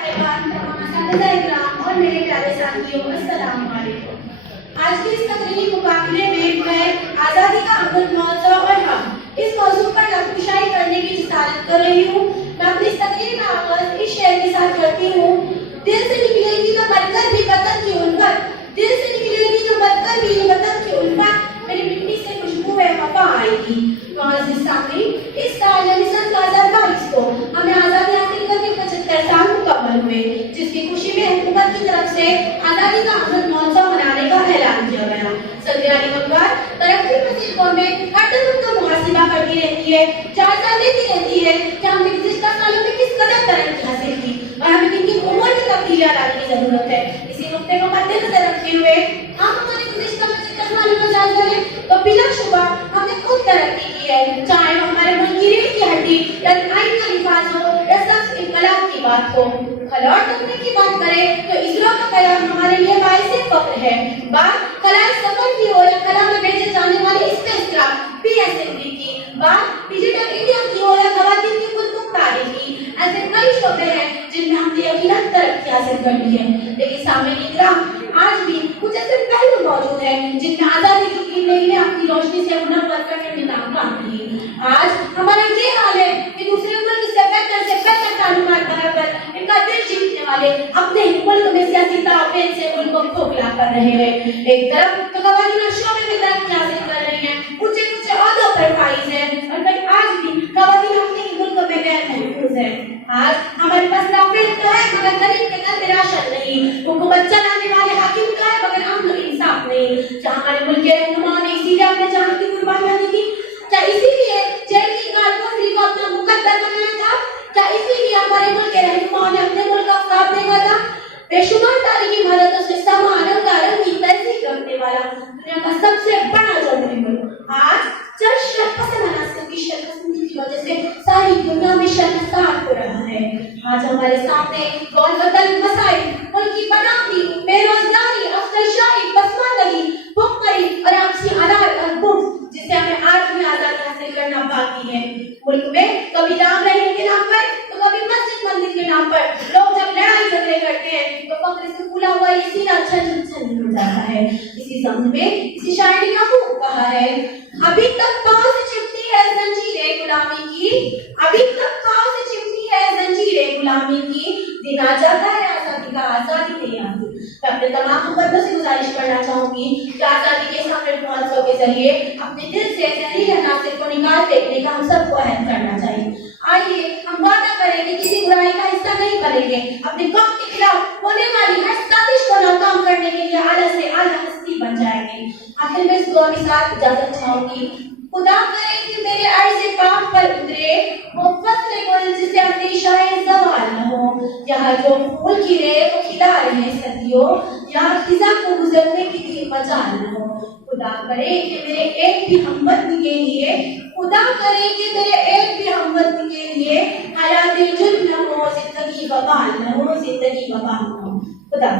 और मेरे प्यारे साथियों, अस्सलाम वालेकुम। आज के इस तकरीरी मुकाबले में मैं आज़ादी का अमृत महोत्सव और हम इस मौजू पर नक्शशाई करने की जिसारत कर रही हूँ। मैं अपनी इस तकरीर में आगाज़ इस शेर के साथ करती हूँ। दिल से निकलेगी तो बनकर भी वतन की उल्फत, दिल से निकलेगी तो बनकर भी वतन की उल्फत, मेरी मिट्टी से खुशबू है वफा आएगी। मुअज़्ज़िज़ सामीन, इस साल यानी सन 2022 को हमें आज़ादी हासिल करके 75 साल मुकम्मल हुए, जिसकी खुशी में हुकूमत की तरफ से आज़ादी का अमृत महोत्सव मनाने का ऐलान किया गया। सदर अकबर तरक्की पसीर कौमें हर तरफ का मुहासिबा करती रहती है, जायजा लेती रहती है कि हमने गुज़िश्ता सालों में किस कदर तरक्की हासिल की और हमें किन किन उम्र की तब्दीलियां लाने की जरूरत है। इसी नुक्ते को मद्देनजर रखते हुए हम हमारे गुज़िश्ता 75 सालों का जायजा लें तो बिलाशुबा हमने खुद तरक्की की है, चाहे वो हमारे मुल्क की रीढ़ की हड्डी या आइन का लिफाज हो या सख्त इनकलाब की बात हो। खलौट तकने की बात करें तो इसरो का कयाम हमारे लिए बाइसे फख्र है। बात खलाई सफर की हो या खला में भेजे जाने वाले स्पेसक्राफ्ट PSLV की, बात डिजिटल इंडिया की हो या खवातीन की खुद मुख्तारी की, ऐसे कई शोबे हैं जिनमें हमने यकीनन तरक्की हासिल कर ली है। लेकिन सामने इकराम आज भी कुछ ऐसे पहलू मौजूद हैं जिनमें आजादी की किरणें ने अपनी रोशनी से मुनव्वर करने में नाकाम रही। आज हमारा ये हाल है कि दूसरे मुल्क से बेहतर ताल्लुकात बनाकर इनका दिल जीतने वाले अपने मुल्क में सियासी ताकत से मुल्क को खोखला कर रहे हैं। एक तरफ तो ख़वातीन शोबे में तरक्की हासिल कर रही हैं, ऊंचे ऊंचे ओहदों पर फाइज हैं, और कहीं आज भी ख़वातीन अपने ही मुल्क में गैर महफूज हैं। आज हमारे पास नाफिज तो है मगर गरीब के घर में राशन नहीं, हुकूमत चलाने वाले हाकिम का है मगर अमन और इंसाफ नहीं। क्या हमारे मुल्क के रहनुमाओं ने इसीलिए अपने जान की कुर्बानियां दी थी? क्या इसीलिए जेल की कारकुनगी को अपना मुकद्दर बनाया था? क्या इसीलिए हमारे मुल्क के रहनुमाओं ने अपने मुल्क का ख्वाब देखा था? बेशुमार तारीखी इमारतों से समा रंगारंग की तहजीब रखने वाला दुनिया का सबसे बड़ा जमहूरी मुल्क आज चंद शर्पसंद अनासर की शर्पसंदी की वजह से सारी दुनिया में शर्मसार हो रहा है। आज हमारे सामने गौर वतन मसाइल, मुल्क की बदनामी, बेरोजगारी, अफसरशाही, पसमानदगी, भुखमरी और आपसी अनार और बुग़्ज़, जिसे हमें आज भी आजादी हासिल करना बाकी है। मुल्क में कभी राम रहीम के नाम पर तो कभी मस्जिद मंदिर के नाम पर लोग जब लड़ाई झगड़े करते हैं तो फक्र से फूला हुआ ये सीना छन हो जाता है। इसी ज़म्न में इसी शायर ने खूब कहा है, अभी तक पाँव से चिपटी है जंजीरें गुलामी की, अभी तक पाँव से चिपटी है जंजीरें गुलामी की, दिन आ जाता है आजादी का, आजादी नहीं आती। मैं अपने तमाम मुक़द्दर से गुजारिश करना चाहूंगी कि आजादी के इस अमृत महोत्सव के जरिए अपने दिल से जहरीले अनासिर को निकाल फेंकने का हम सबको अहद करना चाहिए। आइए हम वादा करें कि किसी बुराई का हिस्सा नहीं बनेंगे, अपने कौम के खिलाफ होने वाली हर साजिश को नाकाम करने के लिए आला से आला हस्ती बन जाएंगे। आखिर में इस दुआ के साथ इजाजत चाहूंगी, खुदा करे कि मेरे अर्ज़ पाक पर उतरे वो फस्ल गुल जिसे अंदेशाए ज़वाल न हो। यहाँ जो फूल खिले वो खिला रहे सदियों, यहाँ खिज़ा को गुजरने की भी मजाल न हो। खुदा करे कि मेरे एक भी हमवतनी के लिए, खुदा करे कि मेरे एक भी हमवतनी के लिए हयात जुल्म न हो, जिंदगी वबाल न हो, जिंदगी वबाल न हो। खुदा